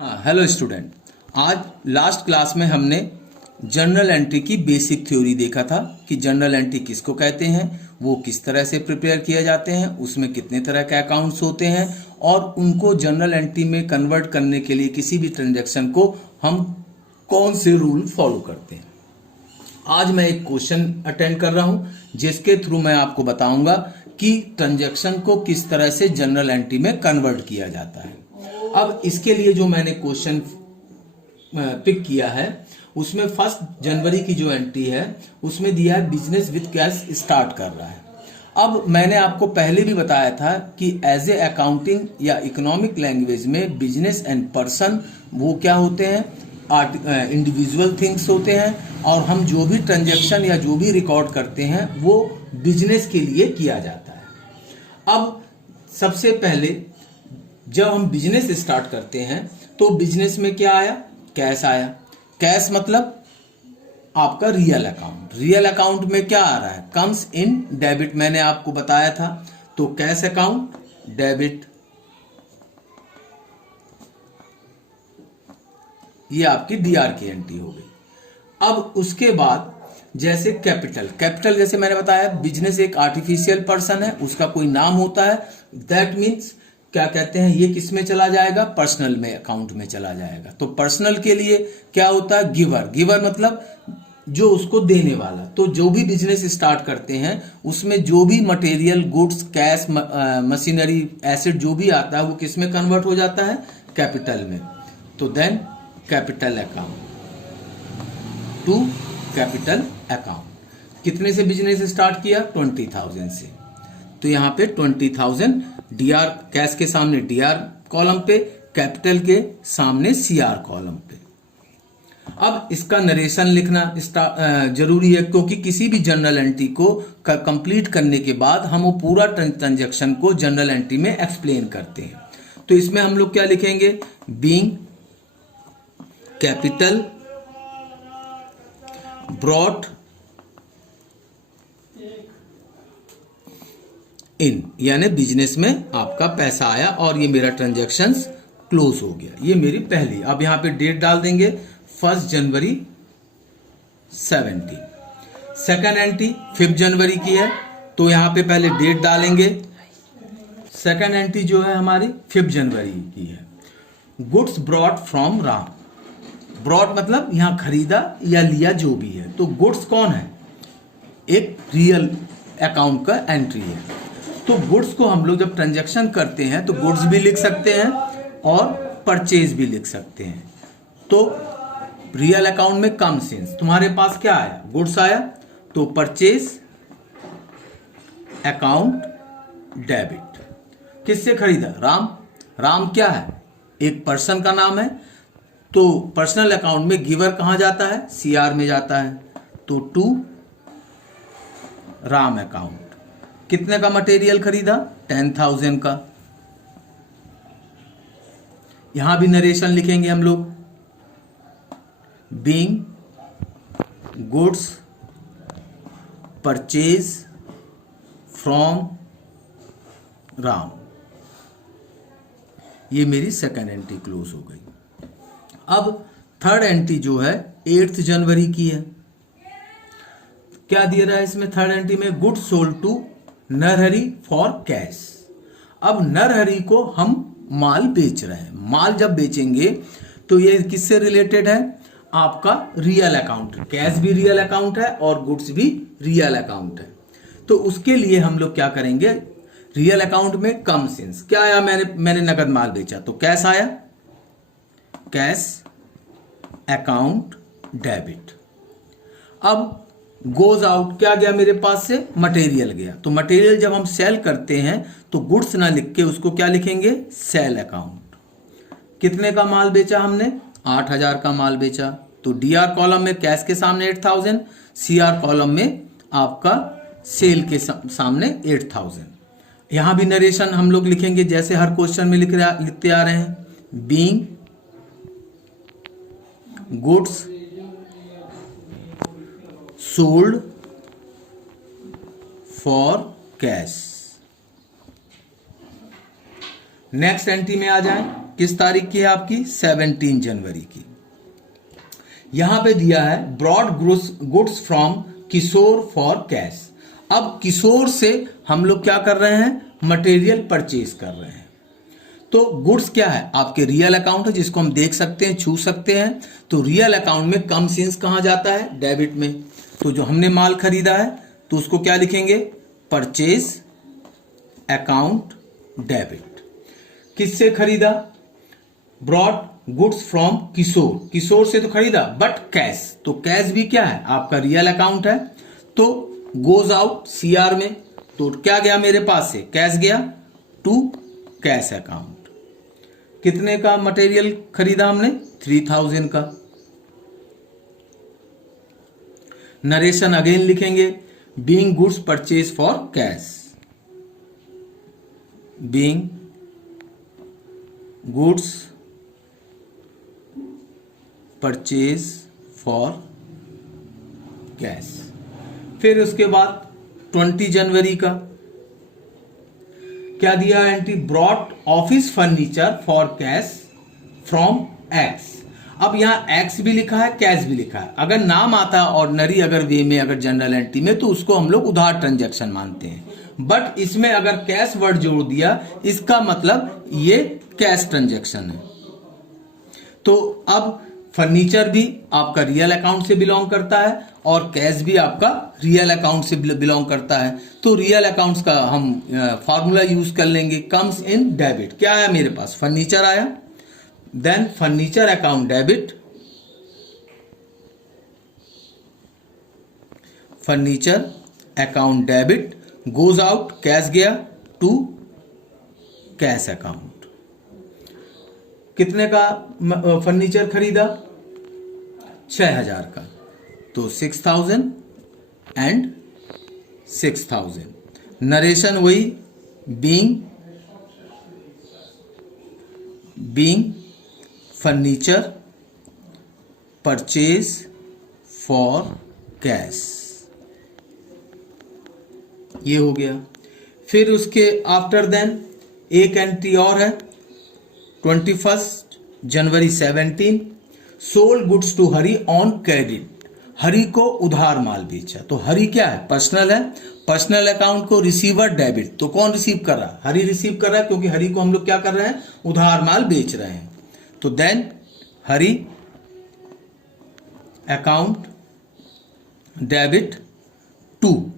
हाँ, hello student. आज last class में हमने जर्नल एंट्री की बेसिक थ्योरी देखा था कि जर्नल एंट्री किसको कहते हैं, वो किस तरह से प्रिपेयर किए जाते हैं, उसमें कितने तरह के अकाउंट्स होते हैं और उनको जर्नल एंट्री में कन्वर्ट करने के लिए किसी भी ट्रांजैक्शन को हम कौन से रूल फॉलो करते हैं। आज मैं एक क्वेश्चन अटेंड कर रहा हूं जिसके थ्रू मैं आपको बताऊंगा कि ट्रांजैक्शन को किस तरह से जर्नल एंट्री में कन्वर्ट किया जाता है। अब इसके लिए जो मैंने क्वेश्चन पिक किया है उसमें 1 जनवरी की जो एंट्री है उसमें दिया है बिजनेस विद कैश स्टार्ट कर रहा है। अब मैंने आपको पहले भी बताया था कि एज ए अकाउंटिंग या इकोनॉमिक लैंग्वेज में बिजनेस एंड पर्सन वो क्या होते हैं, इंडिविजुअल थिंग्स होते हैं और हम जो भी ट्रांजैक्शन या जो भी रिकॉर्ड करते हैं वो बिजनेस के लिए किया जाता है। अब सबसे पहले जब हम बिजनेस स्टार्ट करते हैं तो बिजनेस में क्या आया, कैश आया। कैश मतलब आपका रियल अकाउंट। रियल अकाउंट में क्या आ रहा है, कम्स इन डेबिट, मैंने आपको बताया था। तो कैश अकाउंट डेबिट, ये आपकी डीआर की एंट्री हो गई। अब उसके बाद जैसे कैपिटल जैसे मैंने बताया बिजनेस एक आर्टिफिशियल पर्सन है, उसका कोई नाम होता है। दैट मीन्स क्या कहते हैं, ये किस में चला जाएगा, पर्सनल में अकाउंट में चला जाएगा। तो पर्सनल के लिए क्या होता है, गिवर मतलब जो उसको देने वाला। तो जो भी बिजनेस स्टार्ट करते हैं उसमें जो भी material, goods, cash, machinery, asset जो भी आता है वो किस में कन्वर्ट हो जाता है, कैपिटल में। तो then capital account to capital account. कितने से बिजनेस स्टार्ट किया, 20,000 से। तो यहाँ पे 20,000 डीआर, कैश के सामने डीआर कॉलम पे, कैपिटल के सामने सीआर कॉलम पे। अब इसका नरेशन लिखना जरूरी है क्योंकि किसी भी जर्नल एंट्री को कंप्लीट करने के बाद हम वो पूरा ट्रांजैक्शन को जर्नल एंट्री में एक्सप्लेन करते हैं। तो इसमें हम लोग क्या लिखेंगे, बीइंग कैपिटल ब्रॉट इन, यानी बिजनेस में आपका पैसा आया और ये मेरा ट्रांजैक्शन क्लोज हो गया। ये मेरी पहली। अब यहां पे डेट डाल देंगे 1 जनवरी 17। सेकंड एंट्री 5 जनवरी की है तो यहां पे पहले डेट डालेंगे। सेकंड एंट्री जो है हमारी 5 जनवरी की है। Goods brought from Ram. Brought मतलब यहां खरीदा या लिया जो भी है। तो गुड्स कौन है, एक रियल अकाउंट का एंट्री है। तो गुड्स को हम लोग जब ट्रांजैक्शन करते हैं तो गुड्स भी लिख सकते हैं और परचेज भी लिख सकते हैं। तो रियल अकाउंट में कम सिंस तुम्हारे पास क्या आया, गुड्स आया, तो परचेज अकाउंट डेबिट। किससे खरीदा, राम क्या है, एक पर्सन का नाम है। तो पर्सनल अकाउंट में गिवर कहां जाता है, सीआर में जाता है। तो टू राम अकाउंट। कितने का मटेरियल खरीदा, 10,000 का। यहां भी नरेशन लिखेंगे हम लोग, being goods purchase from Ram. ये मेरी सेकेंड एंट्री क्लोज हो गई। अब थर्ड एंट्री जो है 8 जनवरी की है। क्या दिया रहा है इसमें थर्ड एंट्री में, goods sold to Narhari for cash. अब नरहरि को हम माल बेच रहे हैं। माल जब बेचेंगे तो ये किससे रिलेटेड है, आपका रियल अकाउंट। कैश भी रियल अकाउंट है और गुड्स भी रियल अकाउंट है। तो उसके लिए हम लोग क्या करेंगे, रियल अकाउंट में कम सिंस क्या आया, मैंने नगद माल बेचा तो कैश आया, कैश अकाउंट डेबिट। अब गोज आउट क्या गया मेरे पास से, मटेरियल गया। तो मटेरियल जब हम सेल करते हैं तो गुड्स ना लिख के उसको क्या लिखेंगे, सेल अकाउंट। कितने का माल बेचा हमने, 8,000 का माल बेचा। तो डीआर कॉलम में कैश के सामने 8,000, सीआर कॉलम में आपका सेल के सामने 8,000। यहां भी नरेशन हम लोग लिखेंगे जैसे हर क्वेश्चन में लिखते आ रहे हैं, being goods sold for cash. Next entry में आ जाए किस तारीख की है आपकी? 17 जनवरी की। यहां पे दिया है brought goods from Kishore for cash. अब किशोर से हम लोग क्या कर रहे हैं? मटेरियल परचेज कर रहे हैं। तो गुड्स क्या है? आपके रियल अकाउंट है जिसको हम देख सकते हैं, छू सकते हैं। तो रियल अकाउंट में कम सीन्स कहां जाता है? डेबिट में। तो जो हमने माल खरीदा है तो उसको क्या लिखेंगे? Purchase account debit. किससे खरीदा? ब्रॉड गुड्स फ्रॉम किशोर। किशोर से तो खरीदा, बट कैश, तो कैश भी क्या है? आपका रियल अकाउंट है। तो गोज आउट सीआर में। तो क्या गया मेरे पास से? कैश गया टू कैश अकाउंट। कितने का मटेरियल खरीदा हमने? 3000 का। नरेशन अगेन लिखेंगे, being goods purchase for cash, being goods purchase for cash. फिर उसके बाद 20 जनवरी का क्या दिया entry? Brought office furniture for cash from x. अब यहां एक्स भी लिखा है, कैश भी लिखा है। अगर नाम आता ऑर्डिनरी अगर वे में, अगर जनरल एंट्री में, तो उसको हम लोग उधार ट्रांजैक्शन मानते हैं। बट इसमें अगर कैश वर्ड जोड़ दिया, इसका मतलब ये कैश ट्रांजैक्शन है। तो अब फर्नीचर भी आपका रियल अकाउंट से बिलोंग करता है और कैश भी आपका रियल अकाउंट से बिलोंग करता है। तो रियल अकाउंट्स का हम फॉर्मूला यूज कर लेंगे, कम्स इन डेबिट। क्या आया मेरे पास? फर्नीचर आया, then furniture account debit, furniture account debit goes out, cash गया टू कैश अकाउंट। कितने का फर्नीचर खरीदा? 6000 का। तो 6000 एंड 6000। नरेशन वही, being furniture purchase for cash, ये हो गया। फिर उसके आफ्टर देन एक एंट्री और है, 21 January 17, sold goods to Hari on credit. Hari को उधार माल बेचा। तो हरी क्या है? पर्सनल है। पर्सनल अकाउंट को रिसीवर डेबिट। तो कौन रिसीव कर रहा है? हरी रिसीव कर रहा है, क्योंकि हरी को हम लोग क्या कर रहे हैं? उधार माल बेच रहे हैं। तो then Hari account debit to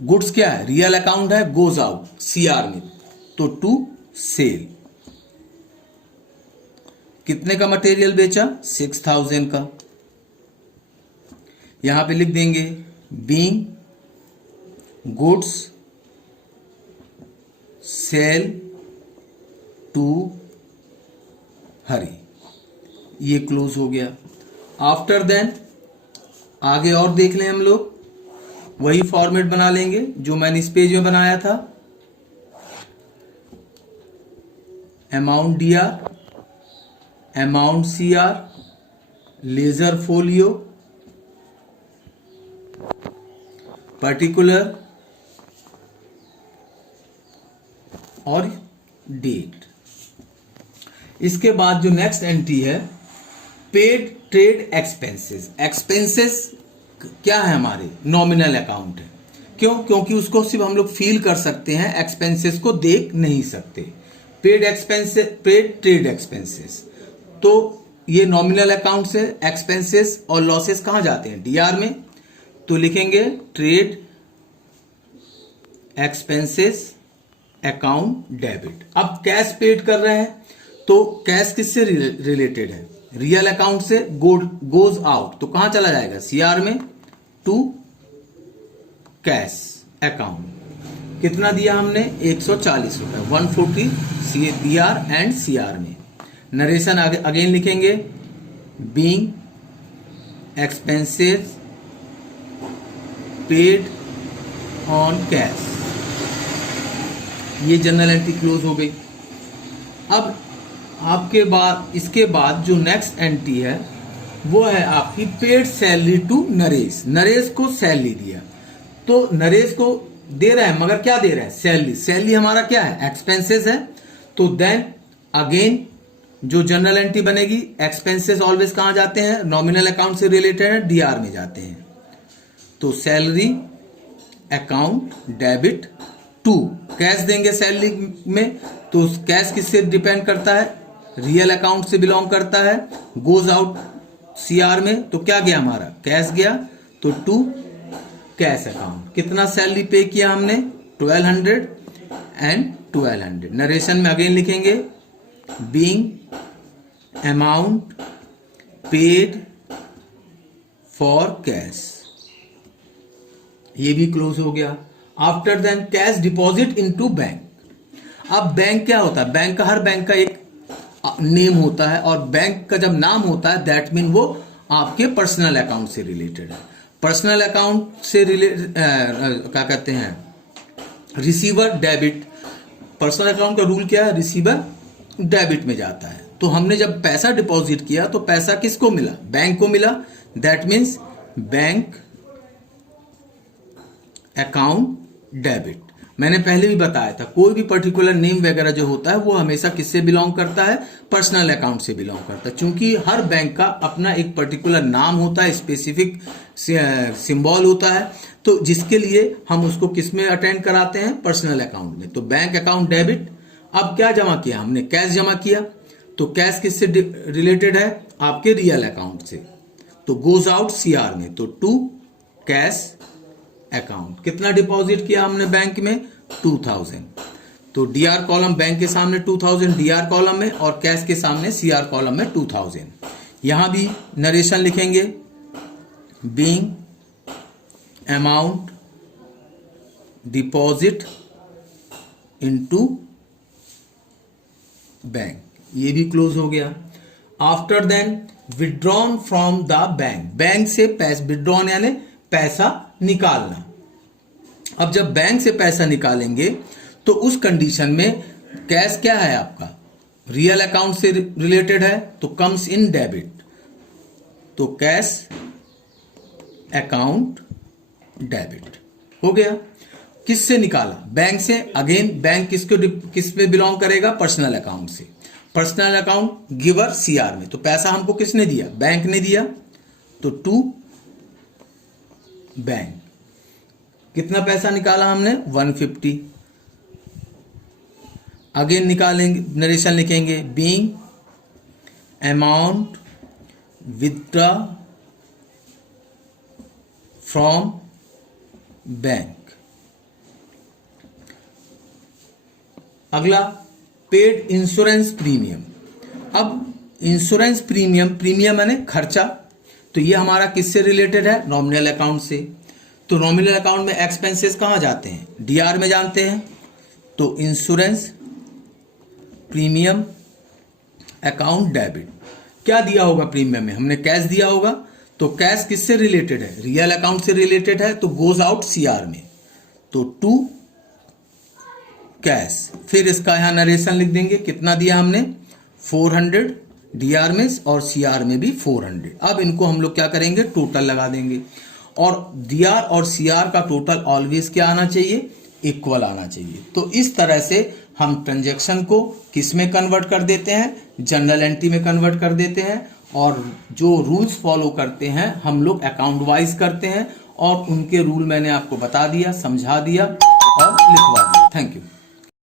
goods क्या है? रियल अकाउंट है, गोज आउट सीआर में, तो टू सेल। कितने का मटेरियल बेचा? 6000 का। यहां पे लिख देंगे बीइंग गुड्स सेल टू हरी, ये क्लोज हो गया। आफ्टर देन आगे और देख लें हम लोग, वही फॉर्मेट बना लेंगे जो मैंने इस पेज में बनाया था। Amount DR, amount CR, ledger folio, particular और डेट। इसके बाद जो नेक्स्ट एंट्री है, पेड ट्रेड एक्सपेंसेस। एक्सपेंसेस क्या है? हमारे नॉमिनल अकाउंट है। क्यों? क्योंकि उसको सिर्फ हम लोग फील कर सकते हैं, एक्सपेंसेस को देख नहीं सकते। Paid expenses, paid trade expenses. तो ये नॉमिनल अकाउंट से एक्सपेंसेस और लॉसेस कहां जाते हैं? डीआर में। तो लिखेंगे ट्रेड एक्सपेंसेस अकाउंट डेबिट। अब कैश पेड कर रहे हैं, तो कैश किससे रिलेटेड है? रियल अकाउंट से गोज आउट, तो कहां चला जाएगा? सीआर में, टू कैश अकाउंट। कितना दिया हमने? 140 रुपए, 140 डीआर एंड सीआर में। नरेशन अगेन लिखेंगे, being expenses paid on cash. ये जनरल एंट्री क्लोज हो गई। अब आपके बाद, इसके बाद जो नेक्स्ट एंट्री है वो है आपकी paid salary to Naresh. Naresh को सैलरी दिया, तो नरेश को दे रहे हैं, मगर क्या दे रहे हैं? सैलरी। सैलरी हमारा क्या है? एक्सपेंसेस है। तो देन अगेन जो जनरल एंट्री बनेगी, एक्सपेंसेस ऑलवेज कहां जाते हैं, नॉमिनल अकाउंट से रिलेटेड है, डीआर में जाते हैं। तो salary account debit to cash देंगे सैलरी में, तो कैश किससे डिपेंड करता है, रियल अकाउंट से बिलोंग करता है, गोज आउट सीआर में, तो क्या गया हमारा, कैश गया, तो टू कैश अकाउंट। कितना सैलरी पे किया हमने, 1200 एंड 1200। नरेशन में अगेन लिखेंगे being amount paid for cash, ये भी क्लोज हो गया। After then cash deposit into bank. अब बैंक क्या होता है, बैंक का, हर बैंक का एक नेम होता है, और बैंक का जब नाम होता है दैट मीन वो आपके पर्सनल अकाउंट से रिलेटेड है। पर्सनल अकाउंट से क्या कहते हैं, रिसीवर डेबिट। पर्सनल अकाउंट का रूल क्या है, रिसीवर डेबिट में जाता है। तो हमने जब पैसा डिपॉजिट किया तो पैसा किसको मिला, बैंक को मिला, that means bank account debit. मैंने पहले भी बताया था, कोई भी पर्टिकुलर नेम वगैरह जो होता है वो हमेशा किससे बिलोंग करता है, पर्सनल अकाउंट से बिलोंग करता है। क्योंकि हर बैंक का अपना एक पर्टिकुलर नाम होता है, स्पेसिफिक सिंबल होता है, तो जिसके लिए हम उसको किस में अटेंड कराते हैं, पर्सनल अकाउंट में। तो बैंक अकाउंट डेबिट। अब क्या जमा किया हमने, कैश जमा किया, तो कैश किससे रिलेटेड है, आपके रियल अकाउंट से, तो गोज आउट सीआर में, तो टू कैश अकाउंट। कितना डिपॉजिट किया हमने बैंक में, 2000। तो डीआर कॉलम बैंक के सामने 2000 डीआर कॉलम में, और कैश के सामने सीआर कॉलम में 2000। यहां भी नरेशन लिखेंगे being amount deposit into bank, ये भी क्लोज हो गया। After then withdrawn from the bank, bank से पैसा विड्रॉन यानी पैसा निकालना। अब जब बैंक से पैसा निकालेंगे तो उस कंडीशन में कैश क्या है आपका, रियल अकाउंट से रिलेटेड है, तो कम्स इन डेबिट, तो कैश अकाउंट डेबिट हो गया। किससे निकाला, बैंक से। अगेन बैंक किस में बिलोंग करेगा, पर्सनल अकाउंट से। पर्सनल अकाउंट गिवर सीआर में, तो पैसा हमको किसने दिया, बैंक ने दिया, तो टू बैंक। कितना पैसा निकाला हमने, 150। अगेन निकालेंगे, नरेशन लिखेंगे being amount withdraw from bank. अगला पेड इंश्योरेंस प्रीमियम। अब इंश्योरेंस प्रीमियम, प्रीमियम यानी खर्चा, तो ये हमारा किससे रिलेटेड है, नॉमिनल अकाउंट से। तो नॉमिनल अकाउंट में एक्सपेंसेस कहां जाते हैं, डीआर में जानते हैं, तो इंश्योरेंस प्रीमियम अकाउंट डेबिट। क्या दिया होगा प्रीमियम में, हमने कैश दिया होगा, तो कैश किससे रिलेटेड है, रियल अकाउंट से रिलेटेड है, तो गोज आउट सीआर में, तो टू कैश। फिर इसका यहां नरेशन लिख देंगे, कितना दिया हमने, 400 डीआर में और सीआर में भी 400। अब इनको हम लोग क्या करेंगे, टोटल लगा देंगे, और डीआर और सीआर का टोटल ऑलवेज क्या आना चाहिए, इक्वल आना चाहिए। तो इस तरह से हम ट्रांजैक्शन को किस में कन्वर्ट कर देते हैं, जनरल एंट्री में कन्वर्ट कर देते हैं, और जो रूल्स फॉलो करते हैं हम लोग अकाउंट वाइज करते हैं, और उनके रूल मैंने आपको बता दिया, समझा दिया और लिखवा दिया। Thank you.